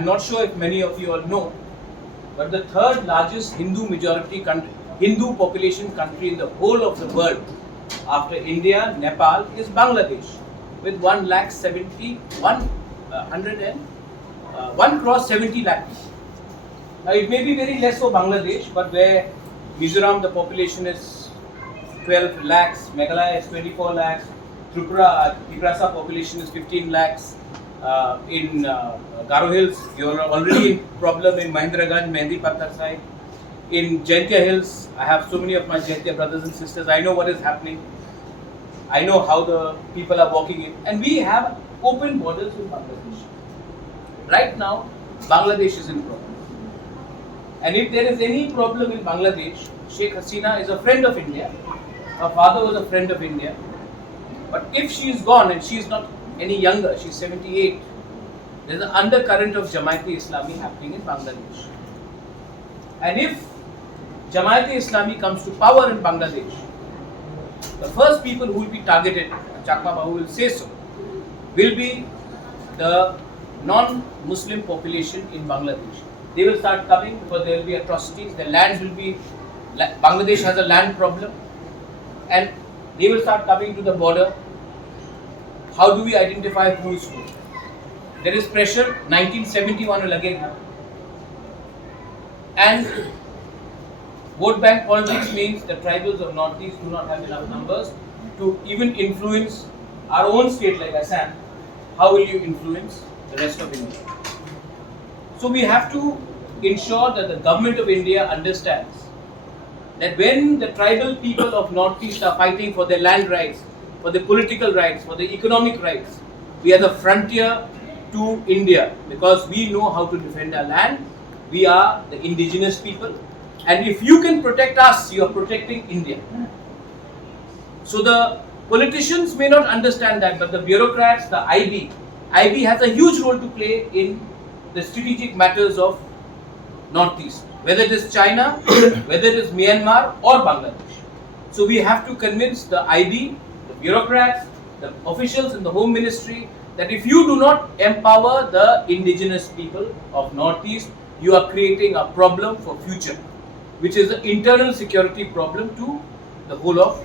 I'm not sure if many of you all know, but the third largest Hindu majority country, Hindu population country in the whole of the world after India, Nepal is Bangladesh with 1 crore 70 lakh. Now it may be very less for Bangladesh, but where Mizoram the population is 12 lakhs, Meghalaya is 24 lakhs, Tripura population is 15 lakhs. In Garo Hills, you are already in problem in Mahendraganj, Mehendipattar side. In Jaintia Hills, I have so many of my Jaintia brothers and sisters. I know what is happening. I know how the people are walking in. And we have open borders with Bangladesh. Right now, Bangladesh is in problem. And if there is any problem in Bangladesh, Sheikh Hasina is a friend of India. Her father was a friend of India. But if she is gone and she is not any younger, she is 78, there is an undercurrent of Jamaat-e-Islami happening in Bangladesh. And if Jamaat-e-Islami comes to power in Bangladesh, the first people who will be targeted, Chakma Babu will say so, will be the non-Muslim population in Bangladesh. They will start coming because there will be atrocities, the lands will be, Bangladesh has a land problem, and they will start coming to the border. How do we identify who is who? There is pressure, 1971 will again happen. And vote bank politics means the tribals of Northeast do not have enough numbers to even influence our own state like Assam. How will you influence the rest of India? So we have to ensure that the government of India understands that when the tribal people of Northeast are fighting for their land rights, for the political rights, for the economic rights, we are the frontier to India because we know how to defend our land. We are the indigenous people, and if you can protect us, you are protecting India. So the politicians may not understand that, but the bureaucrats, the IB has a huge role to play in the strategic matters of Northeast, whether it is China, whether it is Myanmar or Bangladesh. So we have to convince the IB, the bureaucrats, the officials in the Home Ministry that if you do not empower the indigenous people of Northeast, you are creating a problem for future, which is an internal security problem to the whole of